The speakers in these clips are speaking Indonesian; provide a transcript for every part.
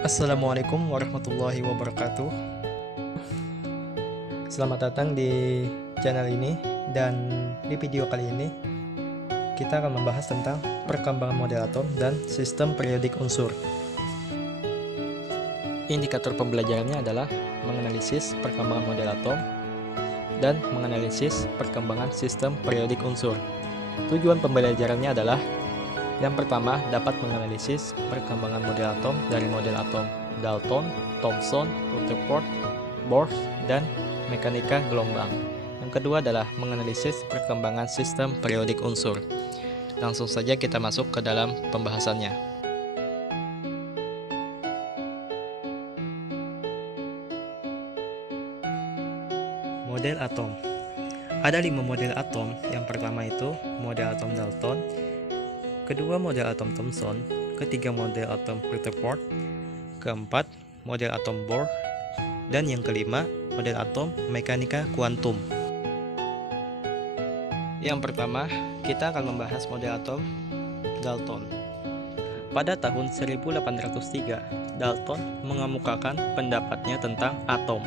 Assalamualaikum warahmatullahi wabarakatuh. Selamat datang di channel ini, dan di video kali ini kita akan membahas tentang perkembangan model atom dan sistem periodik unsur. Indikator pembelajarannya adalah menganalisis perkembangan model atom dan menganalisis perkembangan sistem periodik unsur. Tujuan pembelajarannya adalah yang pertama, dapat menganalisis perkembangan model atom dari model atom Dalton, Thomson, Rutherford, Bohr, dan mekanika gelombang. Yang kedua adalah menganalisis perkembangan sistem periodik unsur. Langsung saja kita masuk ke dalam pembahasannya. Model atom. Ada 5 model atom. Yang pertama itu model atom Dalton, kedua model atom Thomson, ketiga model atom Rutherford, keempat model atom Bohr, dan yang kelima model atom mekanika kuantum. Yang pertama, kita akan membahas model atom Dalton. Pada tahun 1803, Dalton mengemukakan pendapatnya tentang atom.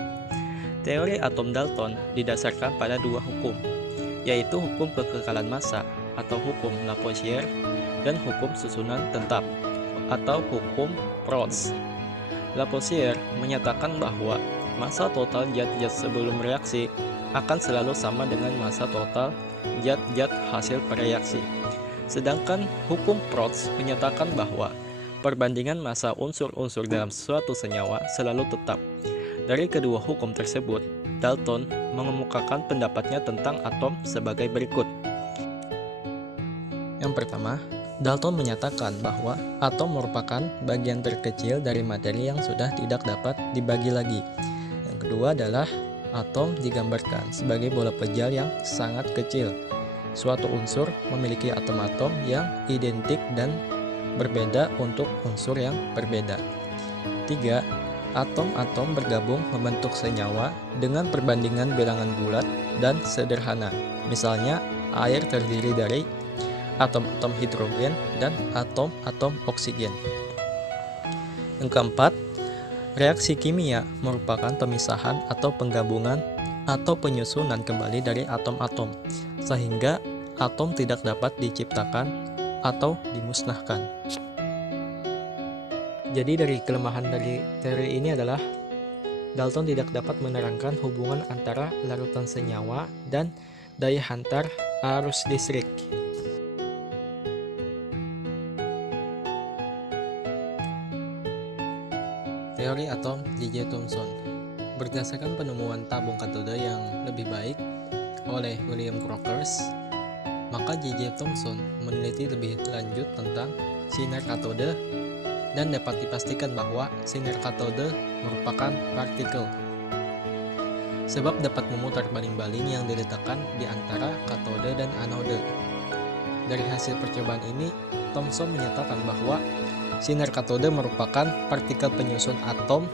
Teori atom Dalton didasarkan pada dua hukum, yaitu hukum kekekalan massa atau hukum Lavoisier dan hukum susunan tetap atau hukum Proust. Lavoisier menyatakan bahwa massa total zat-zat sebelum reaksi akan selalu sama dengan massa total zat-zat hasil bereaksi. Sedangkan hukum Proust menyatakan bahwa perbandingan massa unsur-unsur dalam suatu senyawa selalu tetap. Dari kedua hukum tersebut, Dalton mengemukakan pendapatnya tentang atom sebagai berikut. Yang pertama, Dalton menyatakan bahwa atom merupakan bagian terkecil dari materi yang sudah tidak dapat dibagi lagi. Yang kedua adalah atom digambarkan sebagai bola pejal yang sangat kecil. Suatu unsur memiliki atom-atom yang identik dan berbeda untuk unsur yang berbeda. 3. Atom-atom bergabung membentuk senyawa dengan perbandingan bilangan bulat dan sederhana. Misalnya, air terdiri dari atom-atom hidrogen dan atom-atom oksigen. Yang keempat, reaksi kimia merupakan pemisahan atau penggabungan atau penyusunan kembali dari atom-atom, sehingga atom tidak dapat diciptakan atau dimusnahkan. Jadi dari kelemahan dari teori ini adalah Dalton tidak dapat menerangkan hubungan antara larutan senyawa dan daya hantar arus listrik. Teori atom J.J. Thomson. Berdasarkan penemuan tabung katode yang lebih baik oleh William Crookes, maka J.J. Thomson meneliti lebih lanjut tentang sinar katode dan dapat dipastikan bahwa sinar katode merupakan partikel, sebab dapat memutar baling-baling yang diletakkan di antara katode dan anode. Dari hasil percobaan ini, Thomson menyatakan bahwa sinar katode merupakan partikel penyusun atom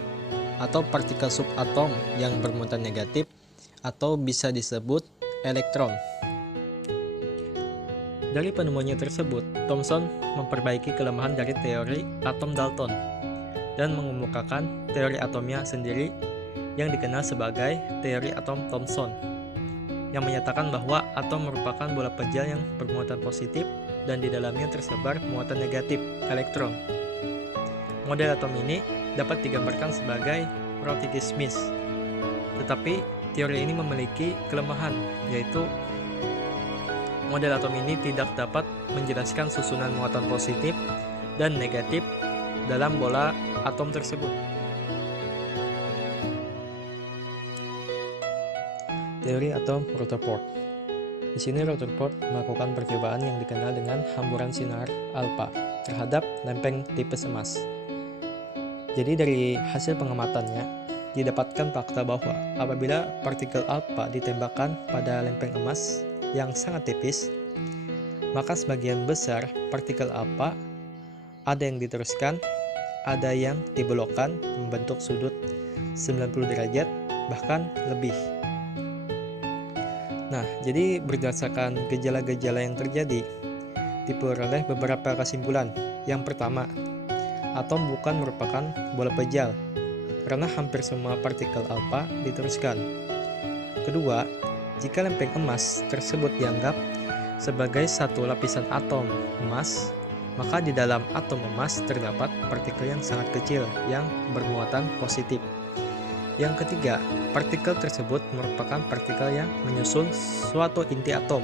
atau partikel subatom yang bermuatan negatif atau bisa disebut elektron. Dari penemuannya tersebut, Thomson memperbaiki kelemahan dari teori atom Dalton dan mengemukakan teori atomnya sendiri yang dikenal sebagai teori atom Thomson, yang menyatakan bahwa atom merupakan bola pejal yang bermuatan positif dan di dalamnya tersebar muatan negatif, elektron. Model atom ini dapat digambarkan sebagai roti kismis, tetapi teori ini memiliki kelemahan, yaitu model atom ini tidak dapat menjelaskan susunan muatan positif dan negatif dalam bola atom tersebut. Teori atom Rutherford. Di sini Rutherford melakukan percobaan yang dikenal dengan hamburan sinar alfa terhadap lempeng tipis emas. Jadi dari hasil pengamatannya didapatkan fakta bahwa apabila partikel alfa ditembakkan pada lempeng emas yang sangat tipis, maka sebagian besar partikel alfa ada yang diteruskan, ada yang dibelokkan membentuk sudut 90 derajat bahkan lebih. Nah, jadi berdasarkan gejala-gejala yang terjadi, diperoleh beberapa kesimpulan. Yang pertama, atom bukan merupakan bola pejal, karena hampir semua partikel alfa diteruskan. Kedua, jika lempeng emas tersebut dianggap sebagai satu lapisan atom emas, maka di dalam atom emas terdapat partikel yang sangat kecil yang bermuatan positif. Yang ketiga, partikel tersebut merupakan partikel yang menyusun suatu inti atom.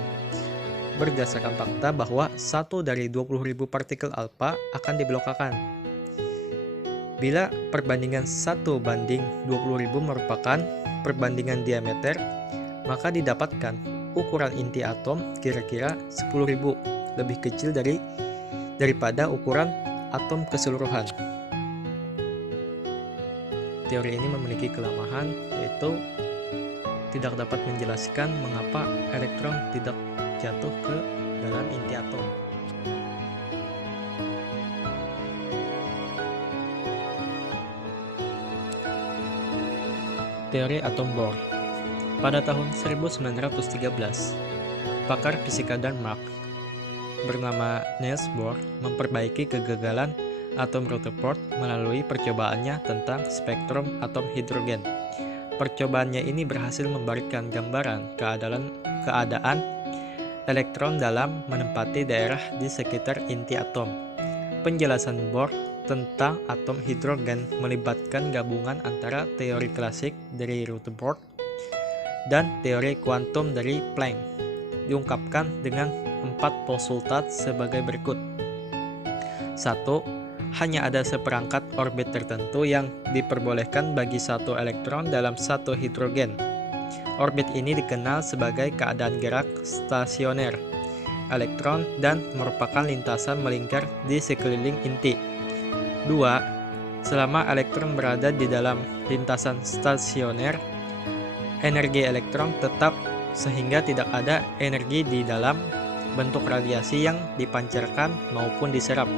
Berdasarkan fakta bahwa 1 dari 20.000 partikel alfa akan dibelokkan. Bila perbandingan 1 banding 20.000 merupakan perbandingan diameter, maka didapatkan ukuran inti atom kira-kira 10.000 lebih kecil daripada ukuran atom keseluruhan. Teori ini memiliki kelemahan, yaitu tidak dapat menjelaskan mengapa elektron tidak jatuh ke dalam inti atom. Teori atom Bohr. Pada tahun 1913, pakar fisika Denmark bernama Niels Bohr memperbaiki kegagalan atom Rutherford melalui percobaannya tentang spektrum atom hidrogen. Percobaannya ini berhasil memberikan gambaran keadaan elektron dalam menempati daerah di sekitar inti atom. Penjelasan Bohr tentang atom hidrogen melibatkan gabungan antara teori klasik dari Rutherford dan teori kuantum dari Planck. Diungkapkan dengan 4 postulat sebagai berikut. 1. Hanya ada seperangkat orbit tertentu yang diperbolehkan bagi satu elektron dalam satu hidrogen. Orbit ini dikenal sebagai keadaan gerak stasioner elektron dan merupakan lintasan melingkar di sekeliling inti. 2. Selama elektron berada di dalam lintasan stasioner, energi elektron tetap sehingga tidak ada energi di dalam bentuk radiasi yang dipancarkan maupun diserap.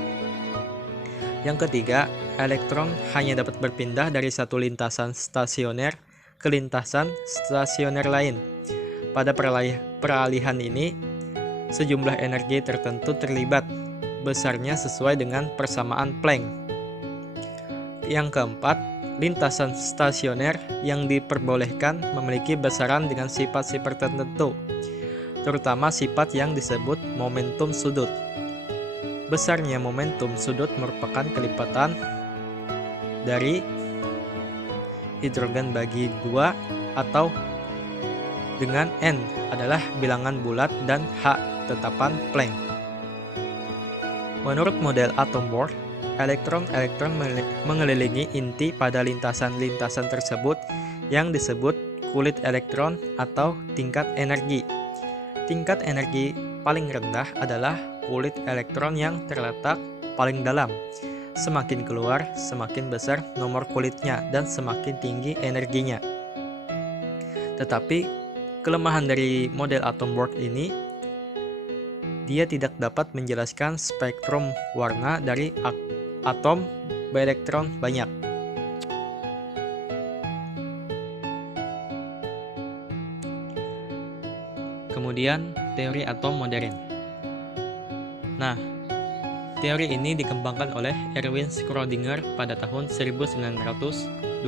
Yang ketiga, elektron hanya dapat berpindah dari satu lintasan stasioner ke lintasan stasioner lain. Pada peralihan ini, sejumlah energi tertentu terlibat, besarnya sesuai dengan persamaan Planck. Yang keempat, lintasan stasioner yang diperbolehkan memiliki besaran dengan sifat-sifat tertentu, terutama sifat yang disebut momentum sudut. Besarnya momentum sudut merupakan kelipatan dari hidrogen bagi 2 atau dengan N adalah bilangan bulat dan H tetapan Planck. Menurut model atom Bohr, elektron-elektron mengelilingi inti pada lintasan-lintasan tersebut yang disebut kulit elektron atau tingkat energi. Tingkat energi paling rendah adalah kulit elektron yang terletak paling dalam. Semakin keluar, semakin besar nomor kulitnya dan semakin tinggi energinya. Tetapi kelemahan dari model atom Bohr ini, dia tidak dapat menjelaskan spektrum warna dari atom berelektron banyak. Kemudian teori atom modern. Nah, teori ini dikembangkan oleh Erwin Schrödinger pada tahun 1926.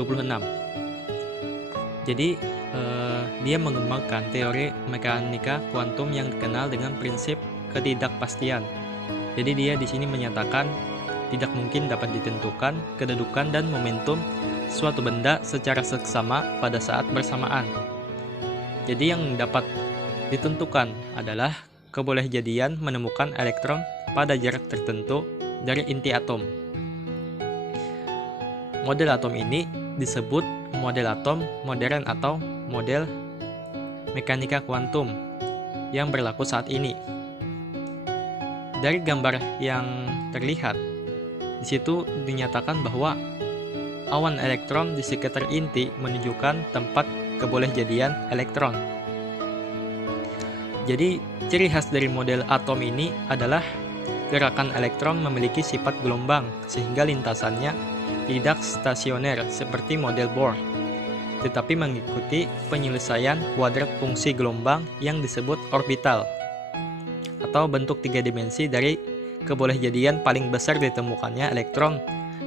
Jadi, dia mengembangkan teori mekanika kuantum yang dikenal dengan prinsip ketidakpastian. Jadi dia di sini menyatakan tidak mungkin dapat ditentukan kedudukan dan momentum suatu benda secara seksama pada saat bersamaan. Jadi yang dapat ditentukan adalah kebolehjadian menemukan elektron pada jarak tertentu dari inti atom. Model atom ini disebut model atom modern atau model mekanika kuantum yang berlaku saat ini. Dari gambar yang terlihat, di situ dinyatakan bahwa awan elektron di sekitar inti menunjukkan tempat kebolehjadian elektron. Jadi, ciri khas dari model atom ini adalah gerakan elektron memiliki sifat gelombang sehingga lintasannya tidak stasioner seperti model Bohr, tetapi mengikuti penyelesaian kuadrat fungsi gelombang yang disebut orbital atau bentuk 3 dimensi dari kebolehjadian paling besar ditemukannya elektron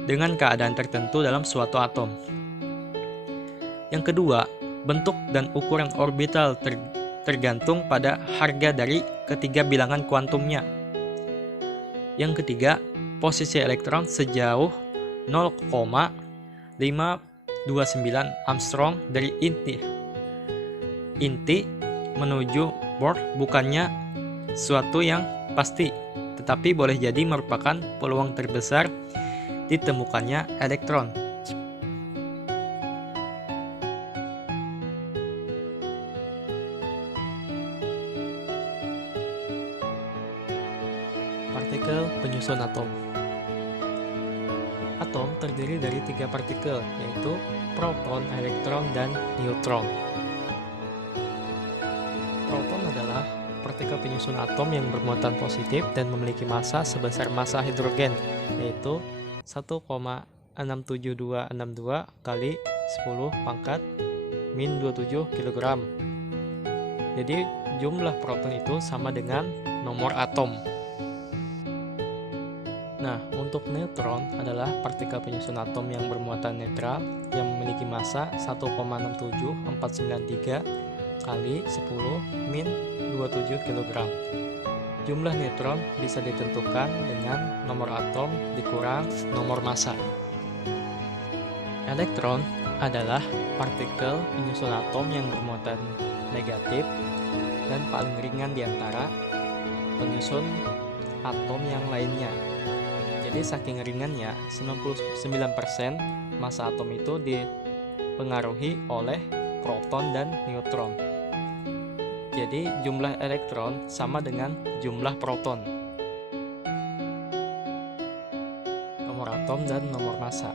dengan keadaan tertentu dalam suatu atom. Yang kedua, bentuk dan ukuran orbital tergantung pada harga dari ketiga bilangan kuantumnya. Yang ketiga, posisi elektron sejauh 0,529 Armstrong dari inti menuju bohr bukannya suatu yang pasti, tetapi boleh jadi merupakan peluang terbesar ditemukannya elektron. Partikel penyusun atom. Atom terdiri dari 3 partikel, yaitu proton, elektron, dan neutron. Proton adalah partikel penyusun atom yang bermuatan positif dan memiliki massa sebesar massa hidrogen, yaitu 1,67262 kali 10 pangkat min 27 kg. Jadi jumlah proton itu sama dengan nomor atom. Nah, untuk neutron adalah partikel penyusun atom yang bermuatan netral yang memiliki massa 1,67493 kali 10 min 27 kg. Jumlah neutron bisa ditentukan dengan nomor atom dikurang nomor massa. Elektron adalah partikel penyusun atom yang bermuatan negatif dan paling ringan di antara penyusun atom yang lainnya. Jadi saking ringannya, 99% massa atom itu dipengaruhi oleh proton dan neutron. Jadi jumlah elektron sama dengan jumlah proton. Nomor atom dan nomor massa.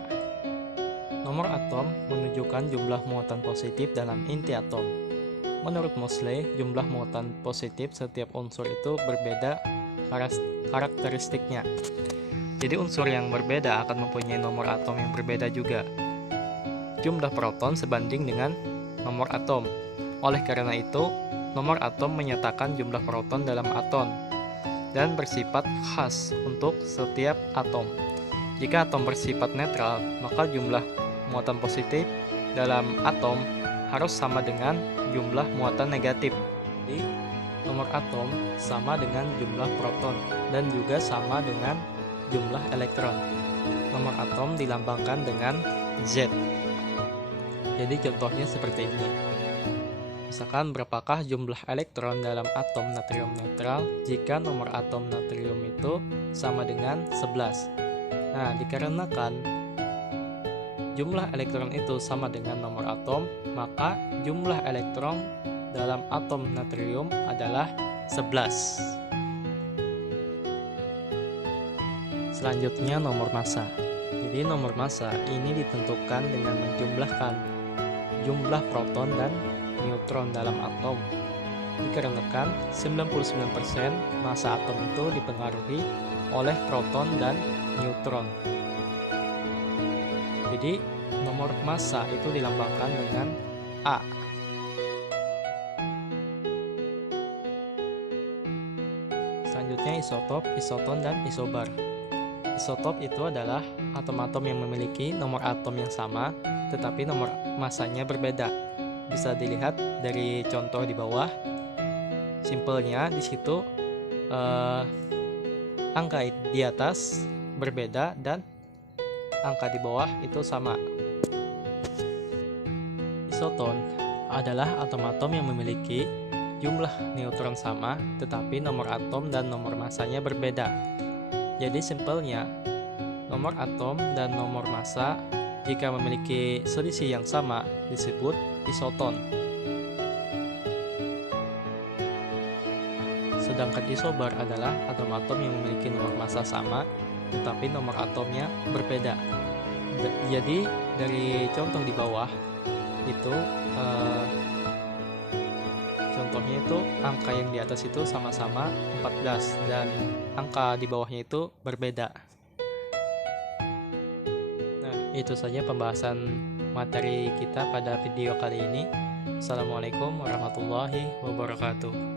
Nomor atom menunjukkan jumlah muatan positif dalam inti atom. Menurut Moseley, jumlah muatan positif setiap unsur itu berbeda karakteristiknya. Jadi unsur yang berbeda akan mempunyai nomor atom yang berbeda juga. Jumlah proton sebanding dengan nomor atom. Oleh karena itu, nomor atom menyatakan jumlah proton dalam atom dan bersifat khas untuk setiap atom. Jika atom bersifat netral, maka jumlah muatan positif dalam atom harus sama dengan jumlah muatan negatif. Jadi, nomor atom sama dengan jumlah proton dan juga sama dengan jumlah elektron. Nomor atom dilambangkan dengan Z. Jadi contohnya seperti ini. Misalkan berapakah jumlah elektron dalam atom natrium netral jika nomor atom natrium itu sama dengan 11. Nah, dikarenakan jumlah elektron itu sama dengan nomor atom, maka jumlah elektron dalam atom natrium adalah 11. Selanjutnya nomor massa. Jadi nomor massa ini ditentukan dengan menjumlahkan jumlah proton dan neutron dalam atom. Dikarenakan 99% massa atom itu dipengaruhi oleh proton dan neutron. Jadi nomor massa itu dilambangkan dengan A. Selanjutnya isotop, isoton, dan isobar. Isotop itu adalah atom-atom yang memiliki nomor atom yang sama, tetapi nomor massanya berbeda. Bisa dilihat dari contoh di bawah. Simpelnya di situ angka di atas berbeda dan angka di bawah itu sama. Isoton adalah atom-atom yang memiliki jumlah neutron sama, tetapi nomor atom dan nomor massanya berbeda. Jadi simpelnya, nomor atom dan nomor massa jika memiliki selisih yang sama disebut isoton. Sedangkan isobar adalah atom-atom yang memiliki nomor massa sama, tetapi nomor atomnya berbeda. Jadi dari contoh di bawah itu contohnya itu angka yang di atas itu sama-sama 14 dan angka di bawahnya itu berbeda. Nah, itu saja pembahasan materi kita pada video kali ini. Assalamualaikum warahmatullahi wabarakatuh.